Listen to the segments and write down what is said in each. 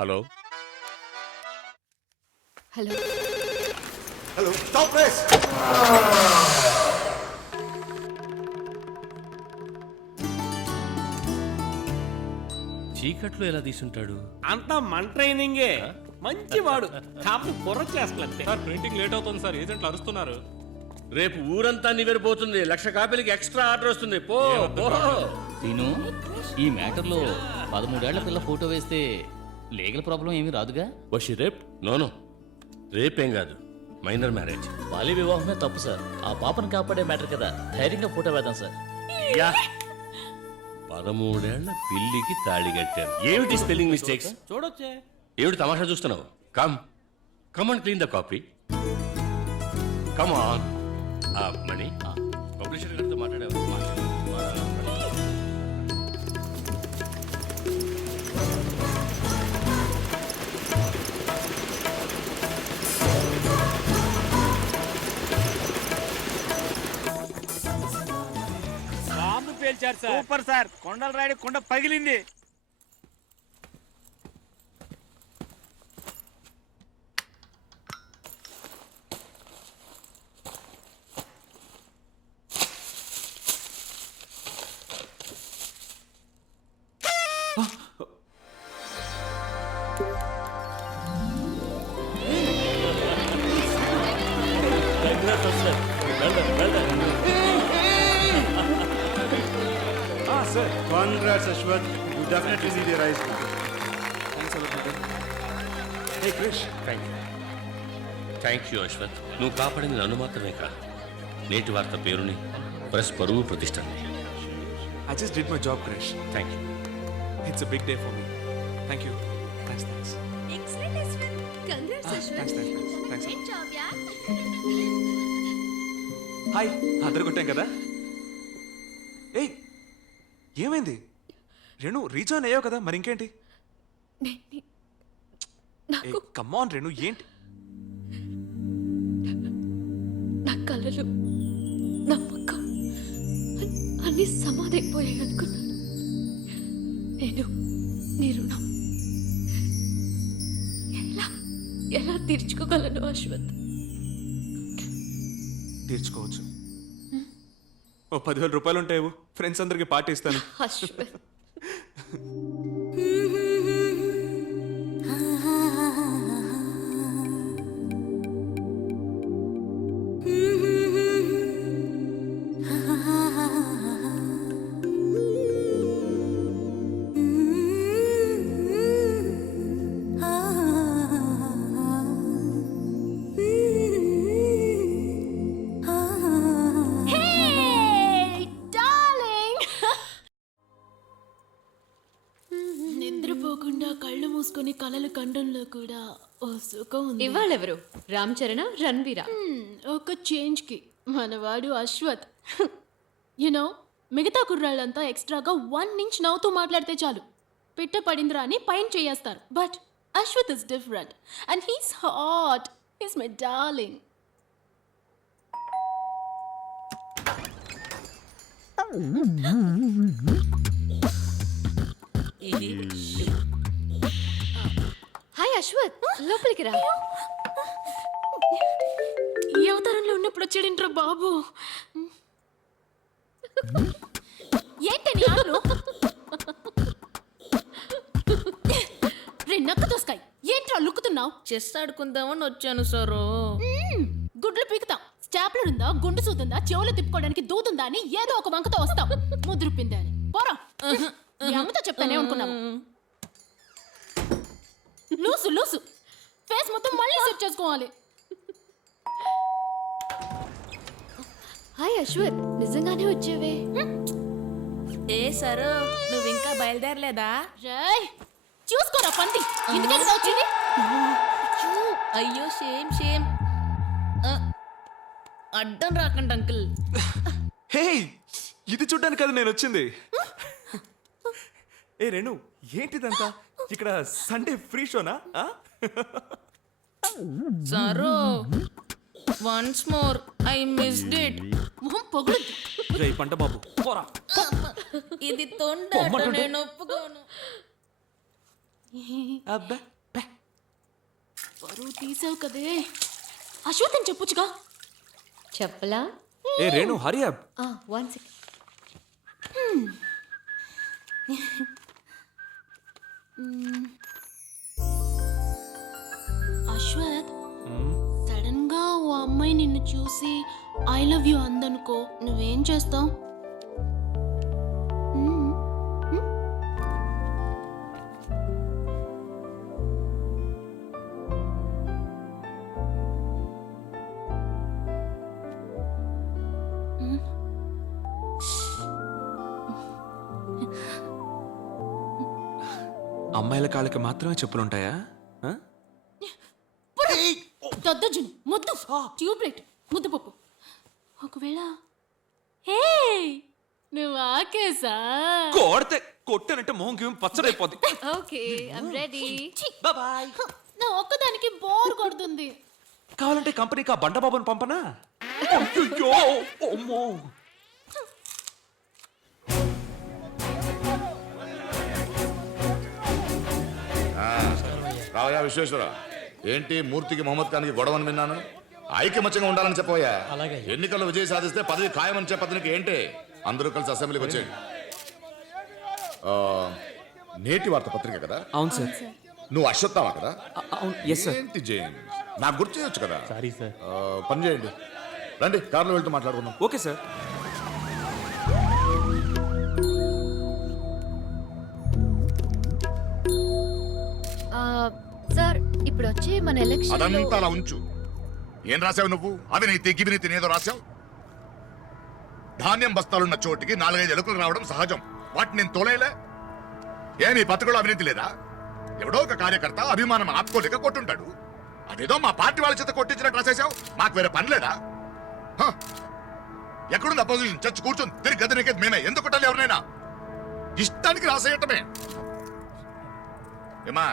Hello hello hello top press. చీకట్లో ఎలా తీసుంటాడు? అంతా మన ట్రైనింగే. మంచి వాడు కాపు కుర్ర చేస్తాంతే. సార్ ప్రింటింగ్ లేట్ అవుతుంది సార్, ఏజెంట్లు అరుస్తున్నారు. రేపు ఊరంతా నివ్వెరపోతుంది. 1,00,000 కాపీలకి ఎక్స్ట్రా ఆర్డర్ వస్తుంది. పో పో. తిను ఈ మ్యాటర్లో 13 ఏళ్ల పిల్ల ఫోటో వేస్తే లీగల్ ప్రాబ్లం ఏమీ రాదుగా? వషి రేప్? నోనో, రేపేం కాదు, మైనర్ మ్యారేజ్. బాల్య వివాహమే తప్పు సార్. ఆ పాపను కాపాడే మ్యాటర్ కదా, ధైర్యంగా ఫోటో వేద్దాం సార్. యా 13 ఏళ్ల పిల్లికి తాళి కట్టారు. ఏమిటి స్పెల్లింగ్ మిస్టేక్స్? చూడొచ్చే. ఏమిటి తమాషా చూస్తున్నావు? Come come and clean the copy. Come on. Mani, publisher గారితో మాట్లాడావు? బాంబు పేల్చారు sir. Super sir. Kondala Rayudu కొండ పగిలింది. Sir, congrats Ashwath. You definitely need a rise. Thanks a lot. Hey Krish. Thank you Ashwath. నువ్వు కాపాడింది నన్ను మాత్రమే కాదు, నేటి వార్త పేరుని, ప్రెస్ పరువు ప్రతిష్టని. I just did my job, Krish. Thank you. It's a big day for me. Thank you. Thanks. Excellent Ashwath. Congrats Ashwath. Thanks. Good job యార్. హాయ్, అందరు కొట్టాం కదా? ఏయ్, ఏమైంది? రేణు రీజాయిన్ అయ్యావు కదా, మరి ఇంకేంటి? నాకు కమ్ ఆన్ రేణు, ఏంటి? నా కలలు, నమ్మకం అన్ని సమాధైపోయాయి అనుకున్నాను. నేను నీ రుణం ఎలా తీర్చుకోగలను అశ్వత్? తీర్చుకోవచ్చు. ఓ 10,000 రూపాయలు ఉంటాయి, ఫ్రెండ్స్ అందరికి పార్టీ ఇస్తాను. అశ్వత్, నిద్రపోకుండా కళ్ళు మూసుకొని కలలు కండంలో కూడా ఓ సుఖం ఉంది. ఇవాళెవరు? రామ్ చరణ్, రణ్వీరా? ఒక చేంజ్ కి మనవాడు అశ్వత్. యునో మిగతా కుర్రాళ్ళంతా ఎక్స్ట్రాగా 1 ఇంచ్ నవ్వుతూ మాట్లాడితే చాలు పిట్ట పడిందిరా అని పైన చేయేస్తారు. But Ashwath is different and he's hot. He's my darling. Hi Ashwath, లోపలికి రా. ఈ అవతారంలో ఉన్నప్పుడు వచ్చాడేంట్రా బాబు? ఏంటని ఆటలు? రే నక్క దోస్కాయ్, ఏంట్రా లుక్కుతున్నావు? చెస్ ఆడుకుందామని వచ్చాను సారు. గుడ్లు పీకుతాం. స్టాప్లర్ ఉందా, గుండు సూతుందా, చెవులు తిప్పుకోవడానికి దూతుందా అని ఏదో ఒక వంకతో వస్తాం. ముద్రుపిందా అని పోరా. మీ అమ్మతో చెప్తానే అనుకున్నావు. లూసు ఫేస్ మొత్తం మళ్ళీ సెట్ చేసుకోవాలి. హాయ్ అశ్వత్, నిజంగానే వచ్చేవే? ఏ సరు, నువ్వు ఇంకా బయలుదేరలేదా? రేయ్ చూసుకోరా పంది, ఇందుకే కదా వచ్చింది. అయ్యో షేమ్. అడ్డం రాకండి అంకుల్. హే, ఇది చూడ్డానికి కదా నేను వచ్చింది. ఏ రేణు, ఏంటిదంతా? ఇక్కడ సండే ఫ్రీ షోనా? Sir, once more I missed it. మొహం పొగుడు. రేయ్ పంట బాబు, పోరా. ఇది తొండ, నేను ఒప్పుకోను. అబ్బా బే. పరువు తీసావు కదే. అశ్వత్ అని చెప్పొచ్చుగా. చెప్పలా ఏ Renu hurry up. 1 second. Ashwath, sudden గా ఓ అమ్మాయి నిన్ను చూసి ఐ లవ్ యూ అందనుకో, నువ్వేం చేస్తావు? అమ్మాయిల కాళ్ళకి మాత్రమే చెప్పులుంటాయా? ఆ? దద్దజును ముద్దు ట్యూబ్లైట్ ముద్దుపప్పు. ఒకవేళ హే నువ్వు ఆకేసా? కొడితే కొట్టానంటే మొహం గిం పచ్చడైపోద్ది. Okay I'm ready. బాయ్. నా ఒక్కదానికి బోర్ కొడుతుంది. కావాలంటే కంపెనీకి ఆ బండబాబుని పంపనా? అయ్యయ్యో, అమ్మో. రావయా విశ్వేశ్వర, ఏంటి మూర్తికి మొహమ్మద్ ఖాన్కి గొడవని విన్నాను. ఐక్యమత్యంగా ఉండాలని చెప్పబోయా. ఎన్నికల్లో విజయం సాధిస్తే పదవి ఖాయమని చెప్పడానికి ఏంటి? అందరూ కలిసి అసెంబ్లీకి వచ్చేయండి. నేటి వార్త పత్రిక కదా? అవును సార్. నువ్వు అశ్వత్థామా కదా? అవును. Yes sir. ఏంటి జైన్, నాకు గుర్తు చేయొచ్చు కదా. Sorry sir. పని చేయండి, రండి కార్లో వెళ్తూ మాట్లాడుకుందాం. Okay sir. సార్ ఇప్పుడు వచ్చే మన ఎలక్షన్ అదంతా అలా ఉంచు. ఏం రాసావు నువ్వు? అవినీతి గివినీతి ఏదో రాసావు. ధాన్యం బస్తాలున్న చోటికి 4-5 ఎలుకలు రావడం సహజం. వాటిని నేను తోలేలే. ఏమి పత్రికలో అవినీతి లేదా? ఎవడో ఒక కార్యకర్త అభిమానం ఆపుకోలేక కొట్టుంటాడు. అదేదో మా పార్టీ వాళ్ళ చేత కొట్టించినట్టు రాసేసావు. మాకు వేరే పని లేదా? హ! ఎక్కడుంది అపోజిషన్? చచ్చి కూర్చొని తిరిగి గదినకేది మేమే. ఎందుకు కొట్టాలి ఎవరినైనా? ఇష్టానికి రాసేయటమే. ఏమా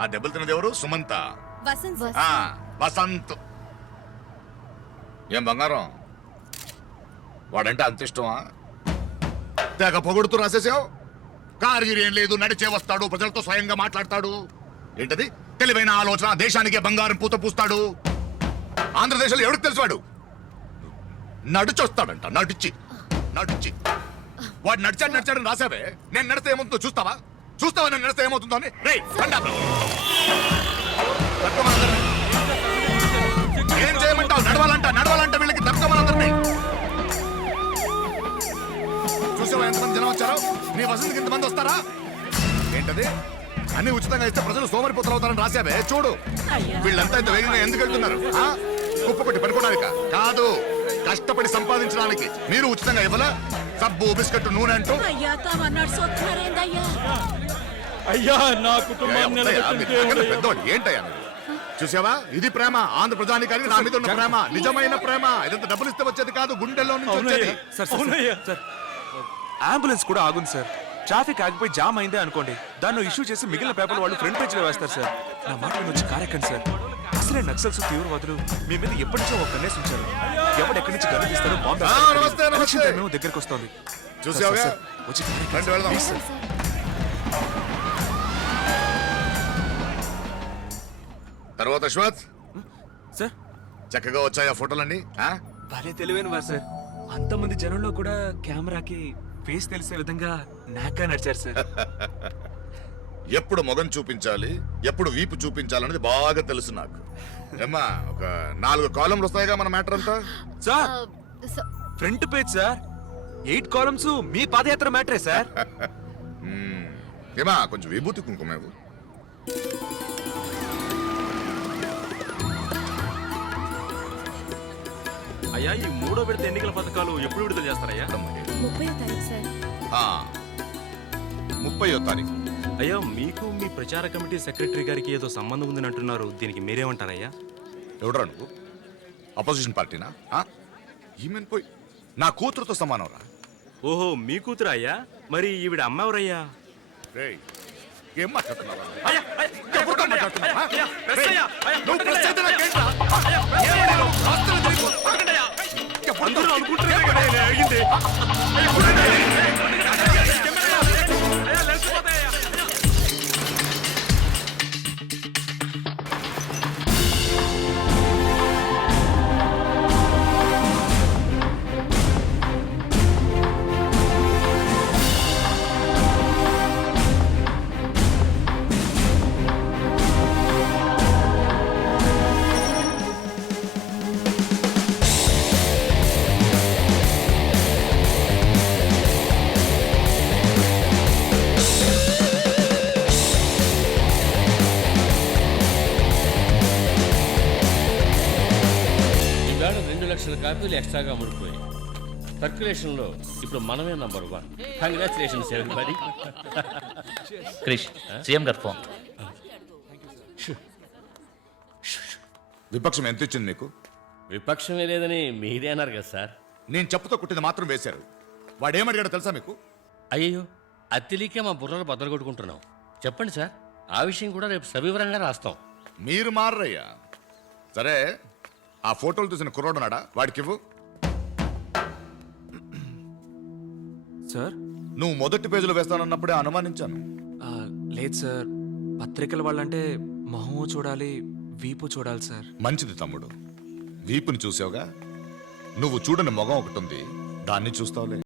ఆ దెబ్బలు తిన్నది ఎవరు? సుమంత. ఆ, వసంత్. ఏం బంగారం, వాడంటే అంత ఇష్టమా? తెగ పొగుడుతూ రాసేసావు. కార్గిరి ఏం లేదు, నడిచే వస్తాడు, ప్రజలతో స్వయంగా మాట్లాడతాడు. ఏంటది? తెలివైన ఆలోచన, దేశానికే బంగారం పూత పూస్తాడు. ఆంధ్రదేశంలో ఎవరికి తెలుసు? నడిచొస్తాడంట. నడిచి వాడు నడిచాడని రాసావే. నేను నడిస్తే ఏమవుతుందో చూస్తావా? నేను నడిస్తే ఏమవుతుందో అని. రేయ్, రండి అప్పుడు. ఏం చేయమంటావు? నడవాలంట వీళ్ళకి. తప్పమనందరినీ చూసావా ఎంతమంది జనం వచ్చారో? నీ వసతికి ఇంతమంది వస్తారా? ఏంటది? అన్ని ఉచితంగా ఇస్తే ప్రజలు సోమరిపోతులు అవుతారని రాసావే. చూడు, వీళ్ళంతా ఇంత వేగంగా ఎందుకు వెళ్తున్నారు? కుప్ప కొట్టి పడుకోవడానిక కాదు, కష్టపడి సంపాదించడానికి. మీరు ఉచితంగా ఇవ్వలా? సబ్బు, బిస్కెట్, నూనె అంటూ. అయ్యా నా కుటుంబాన్ని పెద్దవాడు ఏంటయ్యా? చూసావా, ఇది ప్రేమ. ఆంధ్ర ప్రజానికానికి నా మీద ఉన్న ప్రేమ, నిజమైన ప్రేమ. ఇదంతా డబ్బులు ఇస్తే వచ్చేది కాదు, గుండెల్లో నుంచి వచ్చేది. సార్ అంబులెన్స్ కూడా ఆగుంది సార్. ట్రాఫిక్ ఆగిపోయి జామ్ అయిందే అనుకోండి, దాన్ని ఇష్యూ చేసి మిగిలిన పేపర్ వాళ్ళు ఫ్రంట్ పేజ్ లో వేస్తారు సార్. నా మాట వచ్చి కార్యక్రమం సార్. అసలే నక్సల్స్, తీవ్రవాదులు మీ మీద ఎప్పటి నుంచో ఒక కన్నేసి ఉంచారు. ఎవడు ఎక్కడి నుంచి గన్ను తీస్తారో బాంబు దగ్గరికి వస్తుంది. చూసావా, వచ్చి రండి వెళ్దాం. తర్వాత అశ్వత్ సార్, చక్కగా వచ్చాయా ఫోటోలన్నీ? భలే తెలివైన వారు సార్. అంతమంది జనంలో కూడా కెమెరాకి ఫేస్ తెలిసే విధంగా నాకా నడిచారు సార్. ఎప్పుడు మొగం చూపించాలి, ఎప్పుడు వీపు చూపించాలనేది బాగా తెలుసు నాకు. ఏమ్మా, ఒక 4 కాలంలు వస్తాయిగా మన మ్యాటర్ అంతా. Sir front page sir, 8 columns మీ పాదయాత్ర మ్యాటరే సార్. ఏమా కొంచెం విభూతి కుంకుమ ఇవ్వు. అయ్యా ఈ 3వ విడత ఎన్నికల పథకాలు ఎప్పుడు విడుదల చేస్తారయ్యా? 30వ తారీఖు సార్. 30వ తారీఖు. అయ్యా మీకు మీ ప్రచార కమిటీ సెక్రటరీ గారికి ఏదో సంబంధం ఉందని అంటున్నారు. దీనికి మీరేమంటారయ్యా? ఎవడరా నువ్వు? అపోజిషన్ పార్టీనా? ఈమెన్ పోయి నా కూతురుతో సమానం రా. ఓహో మీ కూతురు అయ్యా? మరి ఈవిడ అమ్మెవరయ్యా? రేయ్, ఏం మాట్లాడుతున్నావు? అయ్యా, ఎవరితో మాట్లాడుతున్నావు? అయ్యా, ప్రెస్ అయ్యా, అయ్యా, నువ్వు ప్రెస్ అయితే నాకేంట్రా? అందరూ అనుకుంటున్నారు కదా నేను అడిగింది. అయ్యా, లెన్స్ పోతాయా? కాపీలు ఎక్స్ట్రాగా అమ్ముడిపోయి సర్క్యులేషన్లో ఇప్పుడు మనమే నంబర్ 1. కంగ్రాచులేషన్స్ ఎవరిబడి. క్రిష్ సీఎం గారు ఫోన్. విపక్షం ఎంత ఇచ్చింది మీకు? విపక్షమే లేదని మీరే అన్నారు కదా సార్. నేను చెప్పుతో కుట్టింది మాత్రం వేశారు. వాడేమడిగాడో తెలుసా మీకు? అయ్యో అది తెలియకే మా బుర్రలు బద్దలు కొట్టుకుంటున్నాం. చెప్పండి సార్, ఆ విషయం కూడా రేపు సవివరంగా రాస్తాం. మీరు మారయ్యా. సరే, ఆ ఫోటోలు చూసిన కుర్రోడున్నాడా? వాడికి ఇవ్వు. సార్ నువ్వు మొదటి పేజీలో వేస్తానన్నప్పుడే అనుమానించాను. లేదు సార్, పత్రికల వాళ్ళంటే మొహము చూడాలి, వీపు చూడాలి సార్. మంచిది తమ్ముడు, వీపుని చూసావుగా. నువ్వు చూడని మొగం ఒకటి ఉంది, దాన్ని చూస్తావులే.